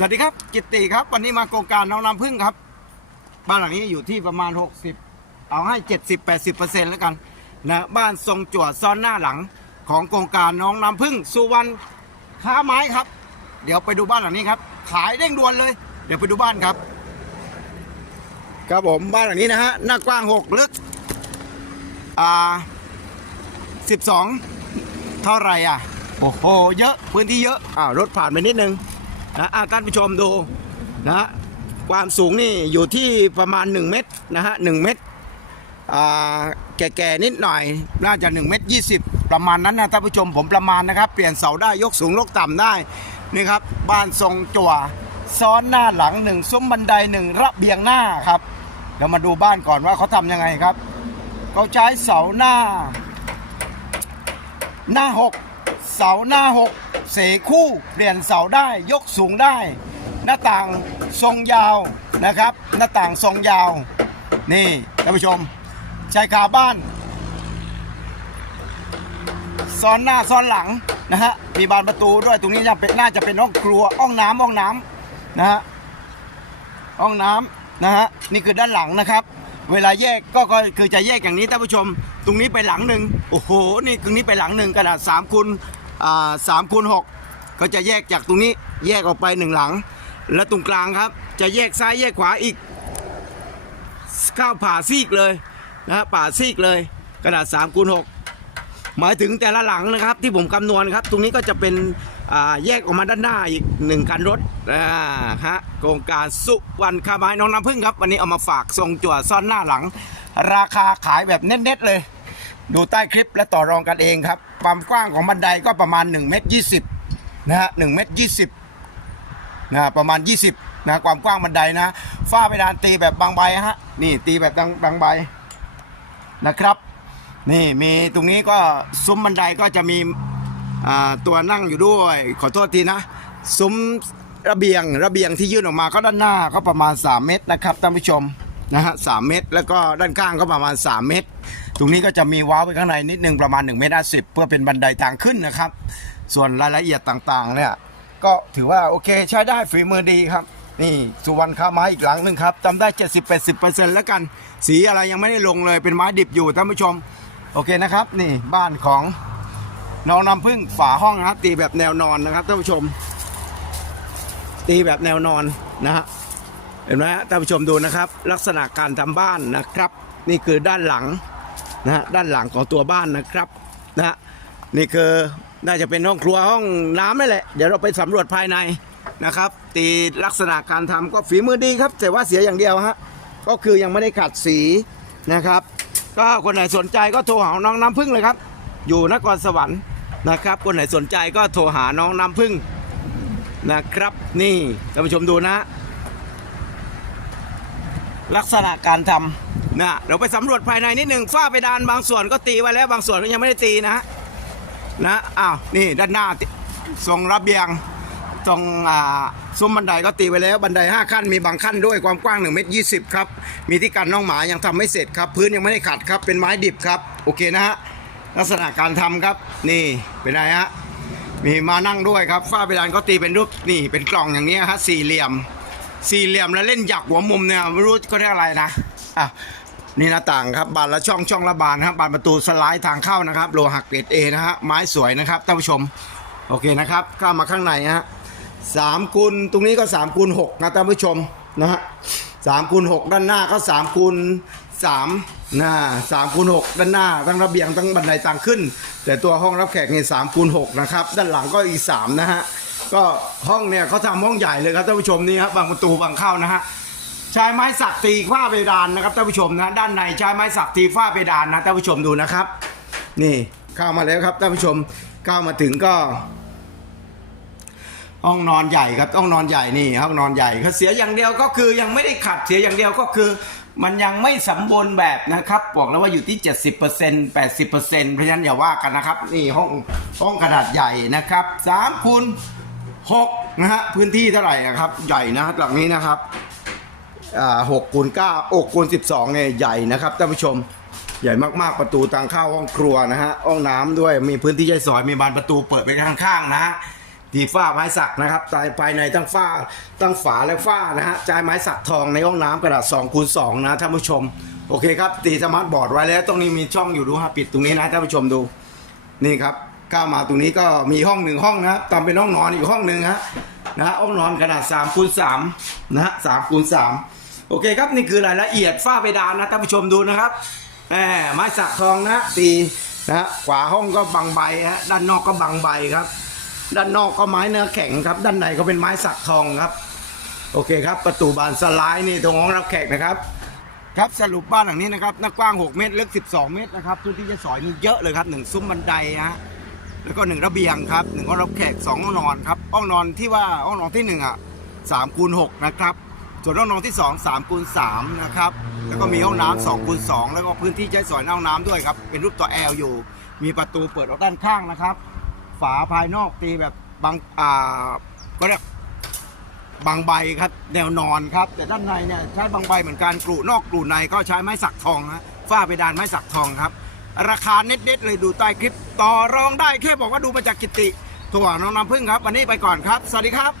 สวัสดีครับกิตติครับ วันนี้มาโครงการน้องน้ำพึ่งครับ บ้านหลังนี้อยู่ที่ประมาณ 60 เอาให้ 70-80%แล้วกันนะบ้านทรงจั่วซ้อนหน้าหลังของโครงการน้องน้ำพึ่งสุวรรณค้าไม้ครับ เดี๋ยวไปดูบ้านหลังนี้ครับ ขายเร่งด่วนเลย เดี๋ยวไปดูบ้านครับ ครับผมบ้านหลังนี้นะฮะหน้ากว้าง 6 ลึกอ่า12 เท่าไหร่อะโอ้โหเยอะพื้นที่เยอะอ้าวรถผ่านไปนิดนึง นะท่านผู้ชมดูนะฮะความสูงนี่อยู่ที่ประมาณ 1 เมตรนะฮะ1เมตรแก่ๆนิดหน่อย น่าจะ1เมตร20 ประมาณนั้นนะท่านผู้ชมผมประมาณนะครับ เปลี่ยนเสาได้ยกสูงยกต่ำได้นี่ครับบ้านทรงจั่วซ้อนหน้าหลังหนึ่งซุ้มบันไดหนึ่งระเบียงหน้าครับเดี๋ยวมาดูบ้านก่อนว่าเขาทำยังไงครับเขาใช้เสาหน้า หน้าหก เสาหน้าหกเสคู่เปลี่ยนเสาได้ยกสูงได้ หน้าต่างทรงยาวนะครับ หน้าต่างทรงยาว นี่ท่านผู้ชมชายคาบ้าน ซ้อนหน้าซ้อนหลังนะฮะมีบานประตูด้วยตรงนี้น่าเป็นน่าจะเป็นห้องครัวห้องน้ำห้องน้ำนะฮะห้องน้ำนะฮะนี่คือด้านหลังนะครับ เวลาแยกก็ก็คือจะแยกอย่างนี้ท่านผู้ชม ตรงนี้ไปหลังหนึ่งโอ้โหนี่ตรงนี้ไปหลังหนึ่งกระดาษ3คูณอ่าสามคูณหกก็จะแยกจากตรงนี้แยกออกไปหนึ่งหลัง แล้วตรงกลางครับจะแยกซ้ายแยกขวาอีกเข้าผ่าซีกเลยนะฮะผ่าซีกเลย กระดาษ3คูณ6หมายถึงแต่ละหลังนะครับที่ผมคำนวณครับ ตรงนี้ก็จะเป็น แยกออกมาด้านหน้าอีกหนึ่งคันรถอ่าฮะโครงการสุวรรณคาไม้น้องน้ำพึ่งครับ วันนี้เอามาฝากทรงจั่วซ่อนหน้าหลัง ราคาขายแบบเน็ตๆเลย ดูใต้คลิปและต่อรองกันเองครับ ความกว้างของบันไดก็ประมาณ1เมตร20นะฮะ1เมตร20นะประมาณ 20นะความกว้างบันไดนะฝ้าเพดานตีแบบบางใบฮะนี่ตีแบบบางบางใบนะครับ นี่มีตรงนี้ก็ซุ้มบันไดก็จะมี ตัวนั่งอยู่ด้วย ขอโทษทีนะซุ้มระเบียงระเบียงที่ยื่นออกมาก็ด้านหน้าก็ประมาณ 3 เมตรนะครับท่านผู้ชมนะฮะสเมตร แล้วก็ด้านข้างก็ประมาณ 3 เมตร ตรงนี้ก็จะมีว้าวไปข้างในนิดนึงประมาณ1เมตรสิเพื่อเป็นบันไดทางขึ้นนะครับ ส่วนรายละเอียดต่างๆเนี่ยก็ถือว่าโอเคใช้ได้ฝีมือดีครับ นี่สุวรรณค้าไม้อีกหลังหนึ่งครับจำได้ 70-80%แล้วกัน สีอะไรยังไม่ได้ลงเลยเป็นไม้ดิบอยู่ท่านผู้ชม โอเคนะครับ นี่บ้านของ น้องน้ำพึ่งฝาห้องนะครับ ตีแบบแนวนอนนะครับท่านผู้ชม ตีแบบแนวนอนนะฮะเห็นไหมฮะท่านผู้ชมดูนะครับ ลักษณะการทำบ้านนะครับ นี่คือด้านหลังนะฮะด้านหลังของตัวบ้านนะครับนะฮะนี่คือน่าจะเป็นห้องครัวห้องน้ำนี่แหละ เดี๋ยวเราไปสำรวจภายในนะครับ ตีลักษณะการทำก็ฝีมือดีครับ แต่ว่าเสียอย่างเดียวฮะก็คือยังไม่ได้ขัดสีนะครับ ก็คนไหนสนใจก็โทรหาน้องน้ำพึ่งเลยครับ อยู่นครสวรรค์นะครับ คนไหนสนใจก็โทรหาน้องน้ำพึ่งนะครับ นี่ท่านผู้ชมดูนะ ลักษณะการทำนะเราไปสำรวจภายในนิดหนึ่งฝ้าเพดานบางส่วนก็ตีไว้แล้ว บางส่วนก็ยังไม่ได้ตีนะนะอ้าวนี่ด้านหน้าติทรงระเบียงตรงอ่าซุ้มบันไดก็ตีไว้แล้วบันได 5 ขั้นมีบางขั้นด้วยความกว้าง1เมตร20 ครับ มีที่กันน้องหมายังทำไม่เสร็จครับ พื้นยังไม่ได้ขัดครับ เป็นไม้ดิบครับ โอเคนะฮะ ลักษณะการทำครับ นี่เป็นไงฮะมีมานั่งด้วยครับฝ้าเพดานก็ตีเป็นรูปนี่เป็นกล่องอย่างนี้ฮะสี่เหลี่ยม สี่เหลี่ยมแล้วเล่นหยักหัวมุมเนี่ยไม่รู้ก็เรียกอะไรนะอะนี่หน้าต่างครับบานละช่องช่องละบานครับบานประตูสไลด์ทางเข้านะครับโลหักเกรดเอนะฮะไม้สวยนะครับท่านผู้ชมโอเคนะครับเข้ามาข้างในฮะสามคูณตรงนี้ก็สามคูณหกนะท่านผู้ชมนะฮะสามคูณหกด้านหน้าก็สามคูณ สามนะสามคูณหกด้านหน้าทั้งระเบียงทั้งบันไดต่างขึ้น แต่ตัวห้องรับแขกเนี่ยสามคูณหกนะครับ ด้านหลังก็อีกสามนะฮะก็ห้องเนี่ยเขาทำห้องใหญ่เลยครับท่านผู้ชมนี่ครับบางประตูบางเข้านะฮะใช้ไม้สักตีฝ้าเพดานนะครับท่านผู้ชมนะด้านในใช้ไม้สักตีฝ้าเพดานนะท่านผู้ชมดูนะครับ นี่เข้ามาแล้วครับท่านผู้ชมเข้ามาถึงก็ ห้องนอนใหญ่ครับห้องนอนใหญ่นี่ห้องนอนใหญ่เขาเสียอย่างเดียวก็คือยังไม่ได้ขัดเสียอย่างเดียวก็คือ มันยังไม่สมบูรณ์แบบนะครับ บอกแล้วว่าอยู่ที่ 70% 80%เพราะฉะนั้นอย่าว่ากันนะครับ นี่ห้องห้องขนาดใหญ่นะครับ3คูณ6นะฮะพื้นที่เท่าไหร่นะครับ ใหญ่นะหลังนี้นะครับอ่าหกคูณเก้าอกคูณสิบสองเนี่ยใหญ่นะครับท่านผู้ชมใหญ่มากๆประตูทางเข้าห้องครัวนะฮะห้องน้ำด้วยมีพื้นที่ใช้สอยมีบานประตูเปิดไปข้างๆนะฮะ ตีฝ้าไม้สักนะครับตายภายในทั้งฝ้าทั้งฝาและฝ้านะฮะจ่ายไม้สักทองในห้องน้ำกระดาษ2คูณ2นะท่านผู้ชม โอเคครับ ตีสมาร์ทบอร์ดไว้แล้วตรงนี้มีช่องอยู่ดูฮะปิดตรงนี้นะท่านผู้ชมดูนี่ครับก้าวมาตรงนี้ก็มีห้องหนึ่งห้องนะตามเป็นห้องนอนอีกห้องหนึ่งฮะนะห้องนอนขนาด3คูณ3นะฮะ3คูณ3โอเคครับนี่คือรายละเอียดฝ้าเพดานนะท่านผู้ชมดูนะครับแหมไม้สักทองนะตีนะฮะขวาห้องก็บางใบฮะด้านนอกก็บางใบครับ ด้านนอกก็ไม้เนื้อแข็งครับ ด้านในก็เป็นไม้สักทองครับ โอเคครับ ประตูบานสไลด์นี่ตรงห้องรับแขกนะครับ ครับสรุปบ้านหลังนี้นะครับหน้ากว้าง 6 เมตรลึก 12 เมตรนะครับพื้นที่จะสอยนี่เยอะเลยครับหนึ่งซุ้มบันไดฮะแล้วก็หนึ่งระเบียงครับหนึ่งห้องรับแขกสองห้องนอนครับห้องนอนที่ว่าห้องนอนที่หนึ่งอะสามคูณหกนะครับส่วนห้องนอนที่สองสามคูณสามนะครับแล้วก็มีห้องน้ำสองคูณสองแล้วก็พื้นที่ใช้สอยห้องน้ำด้วยครับเป็นรูปตัวแอลอยู่ มีประตูเปิดออกด้านข้างนะครับ ฝาภายนอกตีแบบบางอ่าก็เรียกบางใบครับ แนวนอนครับ แต่ด้านในเนี่ยใช้บางใบเหมือนกันกรูนอกกรูในก็ใช้ไม้สักทองฮะฝ้าเพดานไม้สักทองครับ ราคาเน็ตๆเลยดูใต้คลิป ต่อรองได้แค่บอกว่าดูมาจากกิติถั่วน้องน้ำพึ่งครับ วันนี้ไปก่อนครับ สวัสดีครับ